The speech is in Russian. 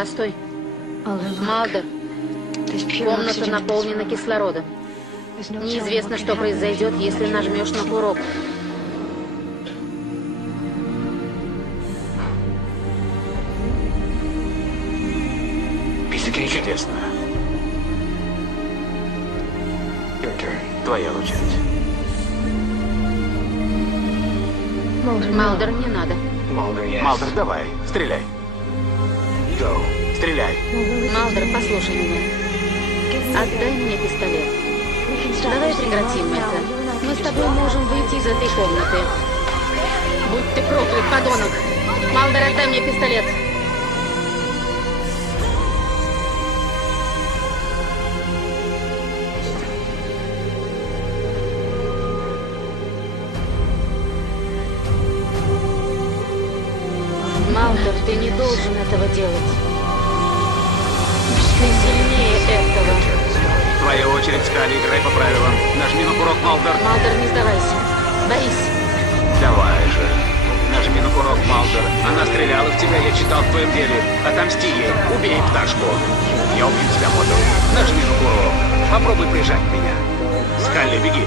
Постой. Малдер, комната наполнена кислородом. Неизвестно, что произойдет, если нажмешь на курок. Чудесно. Твоя очередь. Малдер, не надо. Малдер, давай, стреляй. Стреляй. Малдер, послушай меня. Отдай мне пистолет. Давай прекратим это. Мы с тобой можем выйти из этой комнаты. Будь ты проклят, подонок! Малдер, отдай мне пистолет. Малдер, ты не должен этого делать. Ты сильнее этого. Твоя очередь, Скали, играй по правилам. Нажми на курок, Малдер. Малдер, не сдавайся. Борис, Давай же. Нажми на курок, Малдер. Она стреляла в тебя, я читал в твоем деле. Отомсти ей. Убей пташку. Я убью тебя, Модел. Нажми на курок. Попробуй прижать меня. Скалли, беги.